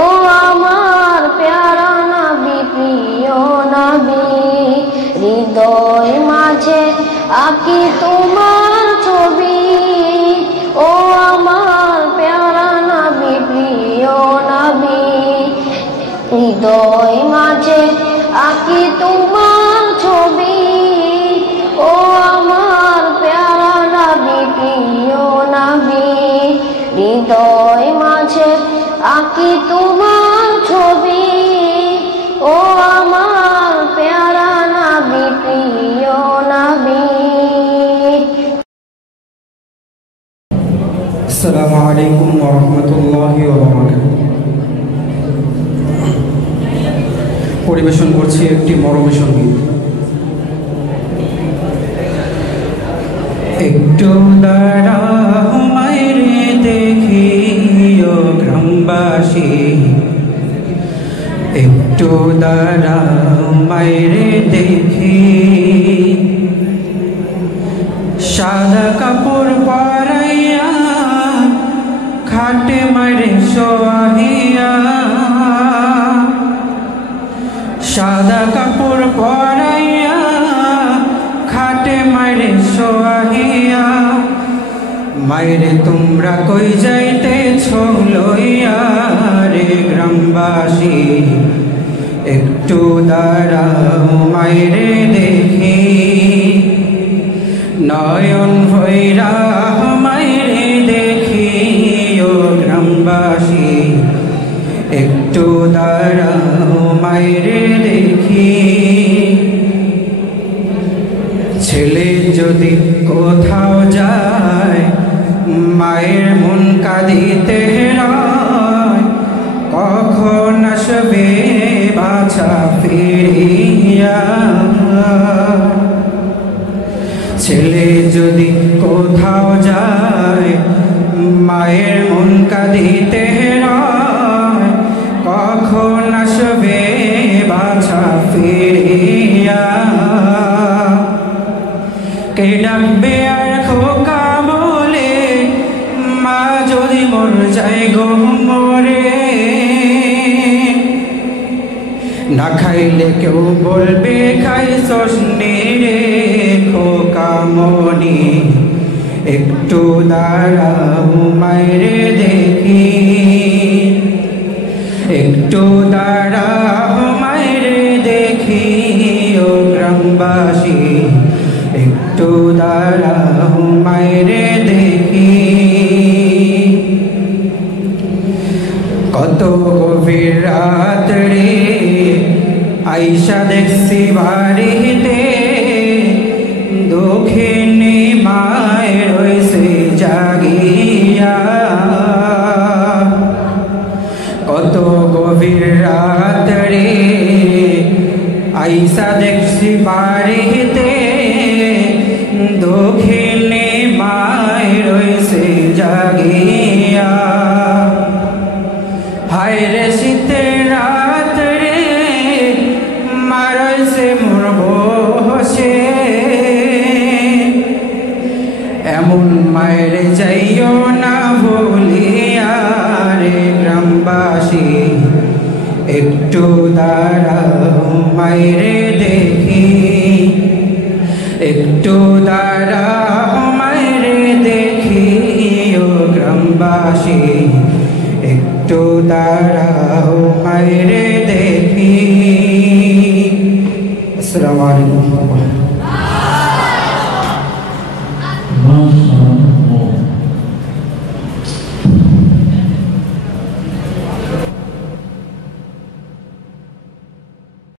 ও আমার প্যারা নবী প্রিয় নবী হৃদয় মাঝে আঁকি তোমার ছবি ও আমার প্যারা নবী প্রিয় নবী হৃদয় মাঝে আঁকি তোমার ছবি ও আমার প্যারা নবী প্রিয় নবী হৃদয় মাঝে আঁকি তোমার ছবি ও আমার প্যারা নবী প্রিয় নবী। আসসালামু আলাইকুম ওয়া রাহমাতুল্লাহি ওয়া বারাকাতুহু। পরিবেশন করছি একটি মরমী সঙ্গীত। একটু দাঁড়াও মাইরে দেখি ও গ্রামবাসী, একটু দাঁড়াও মাইরে দেখি, সাদা কাপড় পরাইয়া খাটে মাইরে সোয়াহিয়া, সাদা কাপড় পরাইয়া খাটে মাইরে সোয়াহিয়া, মাইরে তোমরা কই যাইতেছ লইয়া রে গ্রামবাসী, একটু দাঁড়াও মাইরে দেখি, নয়ন ভৈরা মাইরে দেখি ও গ্রামবাসী, একটু দাঁড়াও মাইরে দেখি, ছেলে যদি কোথাও যায় মায়ের মন কাঁদিতে রয়, কখন আসবে বাছা ফিরিয়া, ছেলে যদি কোথাও যায় মায়ের মন কাঁদিতে রয়, কখন আসবে বাছা ফিরিয়া, কে ডাকবে আর খোকা বলে মা যদি মর যায় গো মরে, না খাইলে কেউ বলবে খাইছস রে খোকা মনি, একটু দাঁড়াও মাইরে দেখি, একটু দাঁড়াও মাইরে দেখি ও গ্রামবাসী, একটু দাঁড়াও মাইরে দেখি, কত গভীর রাত রে আইসা দেখছি বাড়িতে, দক্ষিণী মায়ের রয়েছে জাগিয়া, কত গভীর রাত রে আইসা দেখছি বাড়িতে, দক্ষিণী মায়ের রয়েছে জাগিয়া, হায় রে শীতের রাত রে মা রয়েছে মোর বসে, এমন মায়ের যাইও না ভুলিয়া রে গ্রামবাসী, একটু দাঁড়াও মাইরে দেখি, একটু দাঁড়াও মাইরে দেখি ও গ্রামবাসী, একটু দাঁড়াও মাইরে দেখি। আসসালামু আলাইকুম।